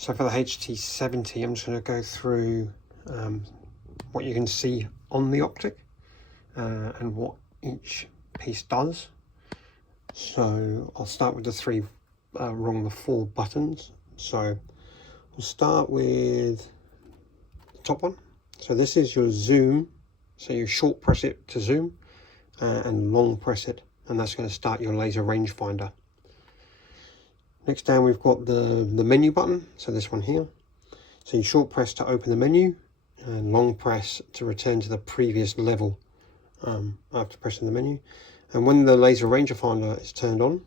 So for the HT70, I'm just going to go through what you can see on the optic and what each piece does. So I'll start with the the 4 buttons. So we'll start with the top one. So this is your zoom. So you short press it to zoom and long press it, and that's going to start your laser rangefinder. Next down we've got the menu button, so this one here. So you short press to open the menu and long press to return to the previous level after pressing the menu. And when the laser rangefinder is turned on,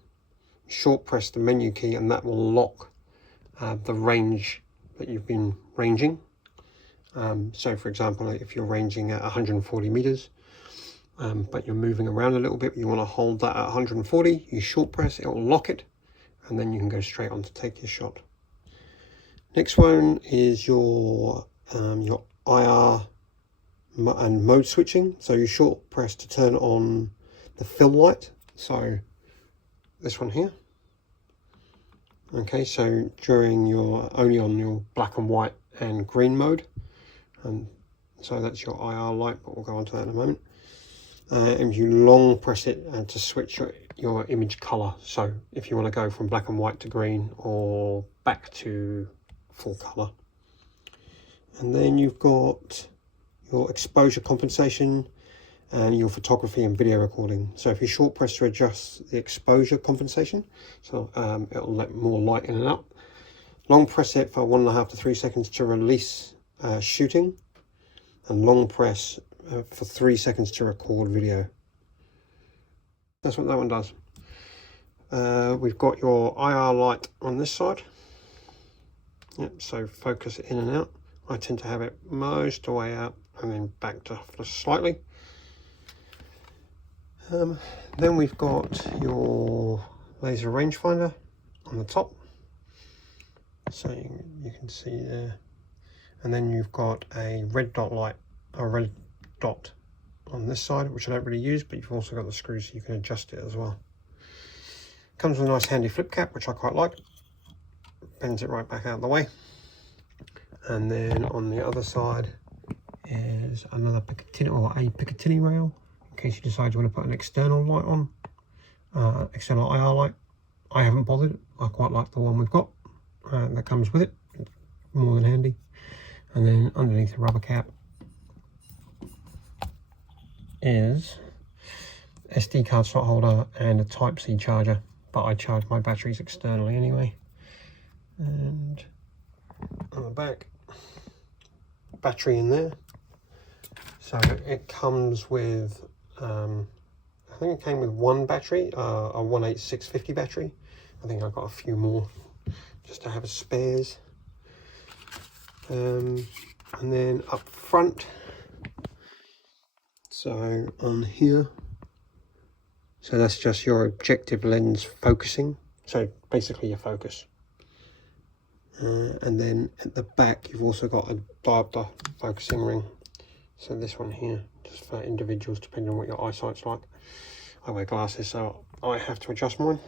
short press the menu key and that will lock the range that you've been ranging. So for example, if you're ranging at 140 meters, but you're moving around a little bit, you want to hold that at 140, you short press, it will lock it, and then you can go straight on to take your shot. Next one is your IR and mode switching. So you short press to turn on the film light. So this one here. Okay, so during only on your black and white and green mode. So that's your IR light, but we'll go on to that in a moment. And you long press it to switch your image color. So if you want to go from black and white to green or back to full color. And then you've got your exposure compensation and your photography and video recording. So if you short press to adjust the exposure compensation, so it'll let more light in and out. Long press it for 1.5 to 3 seconds to release shooting, and long press for 3 seconds to record video. That's what that one does. We've got your IR light on this side. Yep, so focus in and out. I tend to have it most of the way out and then backed off just slightly. Then we've got your laser rangefinder on the top. So you can see there. And then you've got a red dot light, a red dot on this side, which I don't really use, but you've also got the screws so you can adjust it as well. Comes with a nice handy flip cap, which I quite like. Bends it right back out of the way. And then on the other side is another Picatinny, or a Picatinny rail, in case you decide you want to put an external light on, external IR light. I haven't bothered. I quite like the one we've got that comes with it. It's more than handy. And then underneath the rubber cap is SD card slot holder and a Type-C charger, but I charge my batteries externally anyway. And on the back, battery in there. So it comes with, I think it came with one battery, a 18650 battery. I think I've got a few more just to have as spares. And then up front, so on here, so that's just your objective lens focusing, so basically your focus. And then at the back you've also got a diopter focusing ring, so this one here, just for individuals depending on what your eyesight's like. I wear glasses, so I have to adjust mine.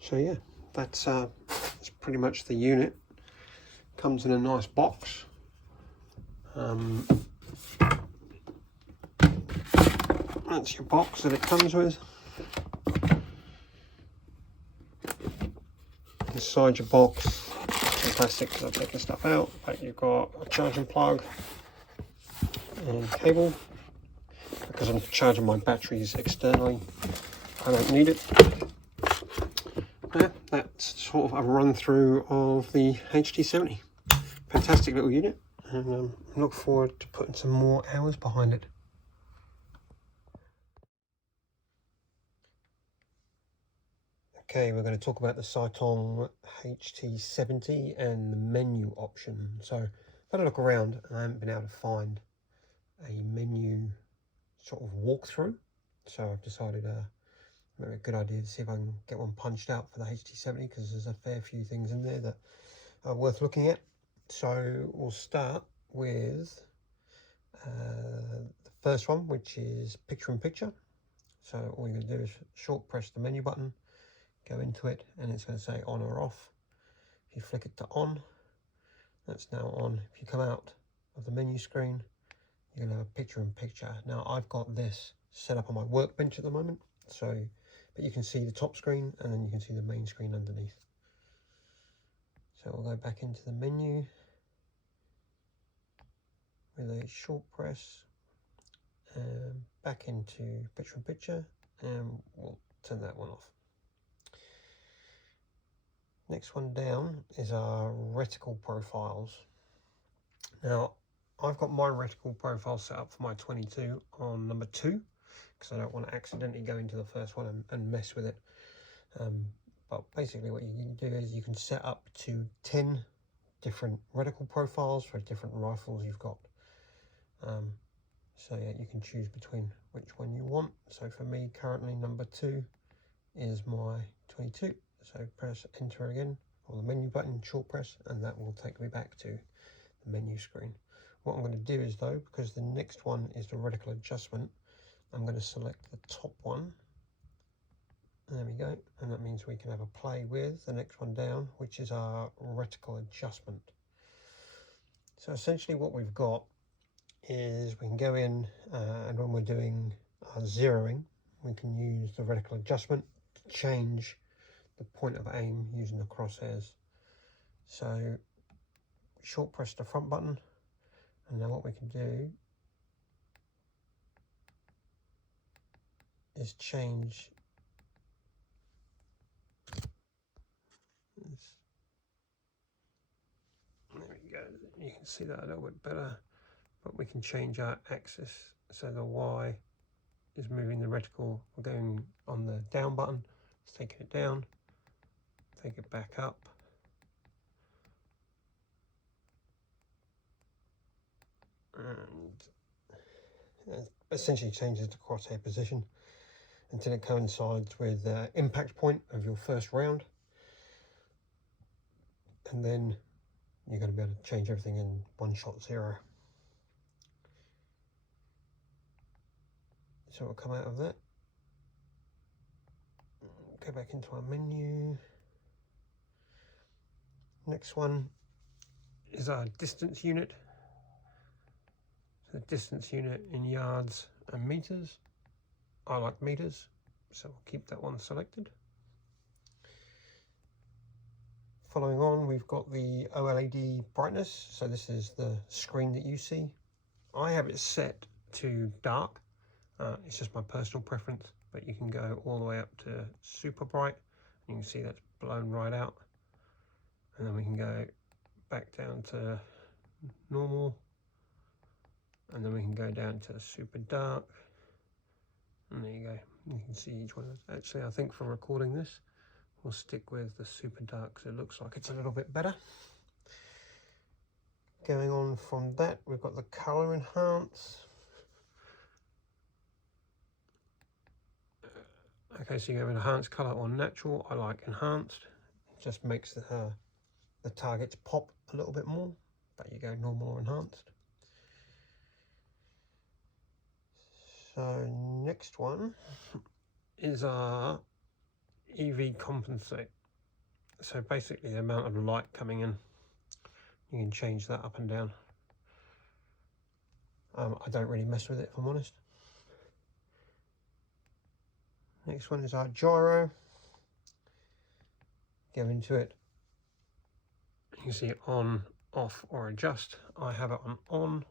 So yeah, that's pretty much the unit. Comes in a nice box. That's your box that it comes with. Inside your box, some plastic because I've taken stuff out, but you've got a charging plug and cable. Because I'm charging my batteries externally, I don't need it. Yeah, that's sort of a run through of the HT70. Fantastic little unit, and I look forward to putting some more hours behind it. Okay, we're going to talk about the Sytong HT70 and the menu option. So I've had a look around and I haven't been able to find a menu sort of walkthrough. So I've decided maybe a good idea to see if I can get one punched out for the HT70, because there's a fair few things in there that are worth looking at. So we'll start with the first one, which is picture in picture. So all you're going to do is short press the menu button, go into it, and it's going to say on or off. If you flick it to on, that's now on. If you come out of the menu screen, you're going to have a picture-in-picture. Now I've got this set up on my workbench at the moment, so but you can see the top screen and then you can see the main screen underneath. So we'll go back into the menu with a short press, back into picture-in-picture, and we'll turn that one off. Next one down is our reticle profiles. Now I've got my reticle profile set up for my 22 on number 2 because I don't want to accidentally go into the first one and mess with it. But basically what you can do is you can set up to 10 different reticle profiles for different rifles you've got. So yeah, you can choose between which one you want. So for me currently number 2 is my 22. So press enter again, or the menu button, short press, and that will take me back to the menu screen. What I'm going to do is though, because the next one is the reticle adjustment, I'm going to select the top one. There we go, and that means we can have a play with the next one down, which is our reticle adjustment. So essentially what we've got is we can go in and when we're doing zeroing, we can use the reticle adjustment to change the point of aim using the crosshairs. So short press the front button, and now what we can do is change this. There we go, you can see that a little bit better, but we can change our axis. So the Y is moving the reticle. We're going on the down button, it's taking it down, take it back up, and essentially changes the crosshair position until it coincides with the impact point of your first round, and then you're going to be able to change everything in one shot zero. So we'll come out of that, go back into our menu. Next one is our distance unit. So the distance unit in yards and meters. I like meters, so we'll keep that one selected. Following on, we've got the OLED brightness. So this is the screen that you see. I have it set to dark. It's just my personal preference, but you can go all the way up to super bright. You can see that's blown right out. And then we can go back down to normal. And then we can go down to super dark. And there you go. You can see each one of those. Actually, I think for recording this, we'll stick with the super dark because it looks like it's a little bit better. Going on from that, we've got the color enhance. Okay, so you have enhanced color or natural. I like enhanced. It just makes the targets pop a little bit more. But you go normal or enhanced. So next one is our EV compensate. So basically the amount of light coming in, you can change that up and down. I don't really mess with it if I'm honest. Next one is our gyro. Go into it. You can see it on, off, or adjust. I have it on,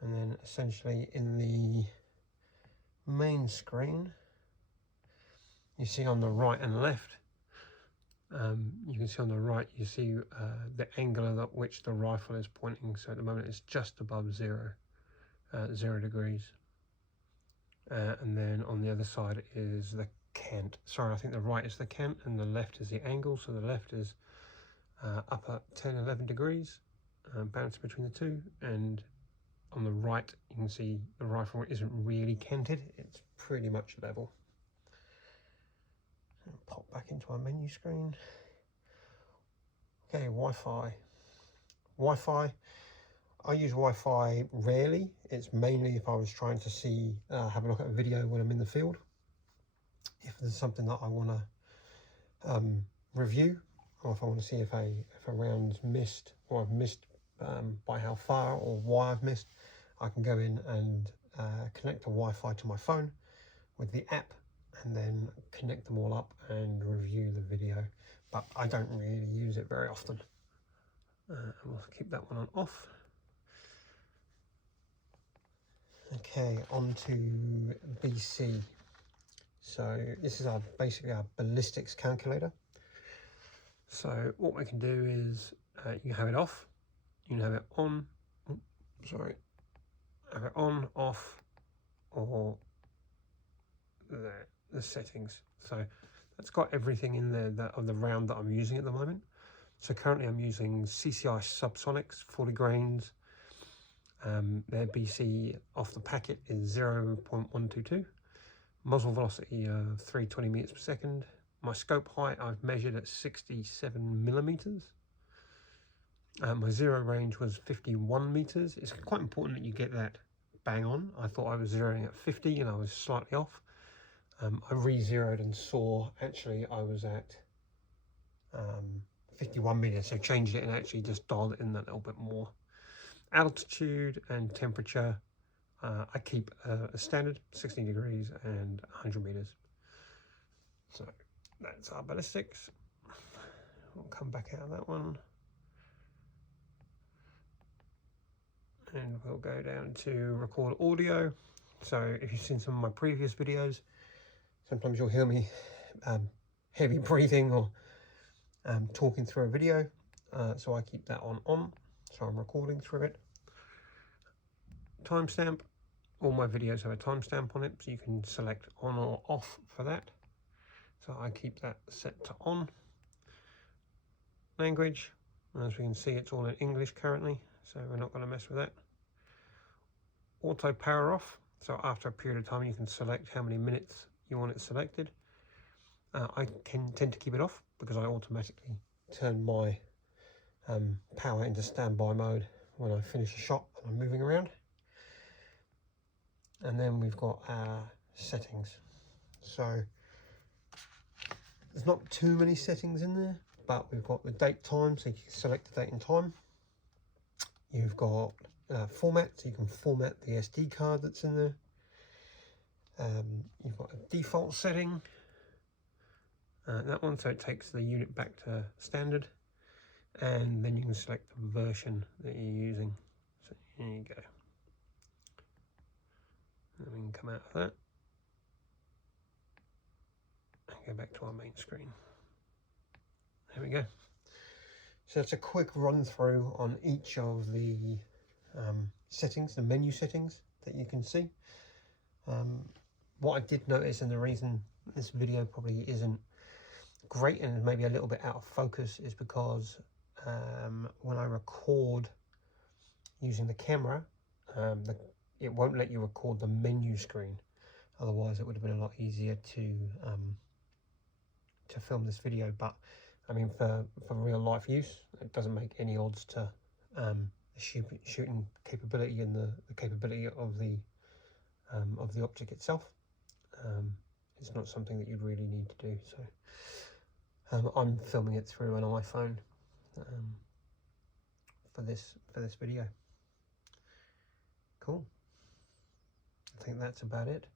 and then essentially in the main screen, you see on the right and left. You can see on the right, you see the angle at which the rifle is pointing. So at the moment, it's just above 0 degrees. And then on the other side is the cant. Sorry, I think the right is the cant and the left is the angle. So the left is up at 10, 11 degrees, bouncing between the two. And on the right, you can see the rifle isn't really canted. It's pretty much level. And pop back into our menu screen. Okay, Wi-Fi. Wi-Fi. I use Wi-Fi rarely. It's mainly if I was trying to see, have a look at a video when I'm in the field. If there's something that I want to review, or if I want to see if a round's missed, or I've missed by how far or why I've missed, I can go in and connect the Wi-Fi to my phone with the app, and then connect them all up and review the video. But I don't really use it very often. And we'll keep that one on off. Okay, on to BC. So this is basically our ballistics calculator. So what we can do is you can have it off, you can have it on, have it on, off, or the settings. So that's got everything in there of the round that I'm using at the moment. So currently I'm using CCI Subsonics 40 grains. Their BC off the packet is 0.122. Muzzle velocity of 320 meters per second. My scope height I've measured at 67 millimeters. My zero range was 51 meters. It's quite important that you get that bang on. I thought I was zeroing at 50 and I was slightly off. I re-zeroed and saw actually I was at 51 meters, so changed it and actually just dialed it in that little bit more. Altitude and temperature, I keep a standard 16 degrees and 100 meters. So that's our ballistics. We'll come back out of that one. And we'll go down to record audio. So if you've seen some of my previous videos, sometimes you'll hear me heavy breathing or talking through a video. So I keep that on, so I'm recording through it. Timestamp, all my videos have a timestamp on it, so you can select on or off for that. So I keep that set to on. Language, as we can see, it's all in English currently, so we're not going to mess with that. Auto power off, so after a period of time you can select how many minutes you want it selected. I tend to keep it off because I automatically turn my power into standby mode when I finish a shot and I'm moving around. And then we've got our settings. So there's not too many settings in there, but we've got the date time, so you can select the date and time. You've got format, so you can format the SD card that's in there. You've got a default setting, that one, so it takes the unit back to standard, and then you can select the version that you're using. So here you go. And we can come out of that and go back to our main screen. There we go. So that's a quick run through on each of the settings, the menu settings that you can see. What I did notice, and the reason this video probably isn't great and maybe a little bit out of focus, is because when I record using the camera, it won't let you record the menu screen. Otherwise it would have been a lot easier to film this video. But I mean, for real life use, it doesn't make any odds to the shooting capability and the capability of the optic itself. It's not something that you'd really need to do. So I'm filming it through an iPhone for this video. Cool. I think that's about it.